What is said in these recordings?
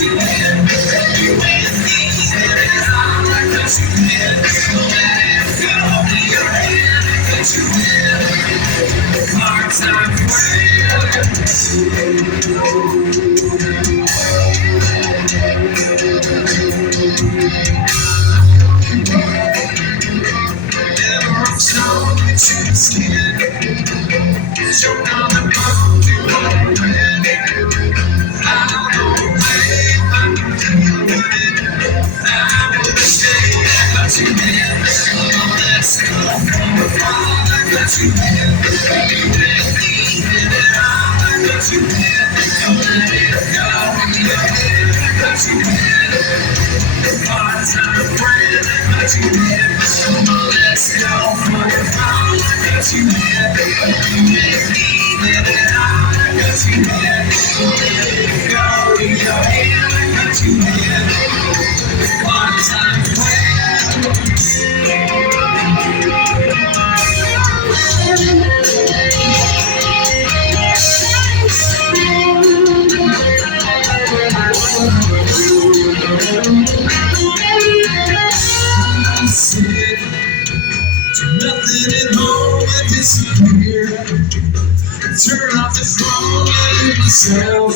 you in. You with me, and I got you in. Don't let it go in your hand. I got you in. Hard time never shown you to the skin. Show down the bone you already. I don't know why I'm doing it. I will stay. I got you in. Let's go from the fall. I got you in. You with me, and I got you in. Don't let it go in your head. I got you in. Hard time friend, I got you in. Let's go for the fall. I got you in. You with me, and I got you in. Don't let it go in your head. I got you in. Hard time friend. I said, do nothing at home, I disappear. Turn off the phone, I leave myself.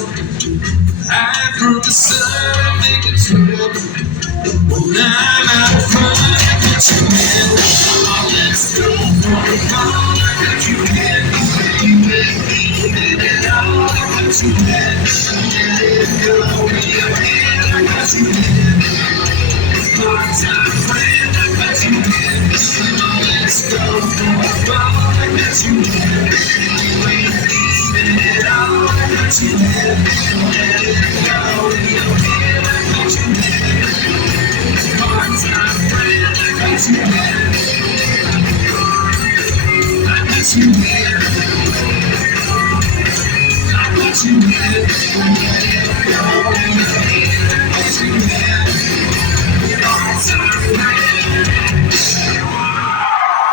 Hide from the sun, I make a trip. When I'm out front, I got you in. Let's go for the fall, I got you in. You with me, and I got you in. Let it go in your hand, I got you in. Hard time friend, I got you in. Let's go for the fall, I got you in. You with me, and I got you in. Let it go in your hand, I got you in. Hard time friend, I got you in. I got you in. I got you in. Let it go in your hand, I got you in.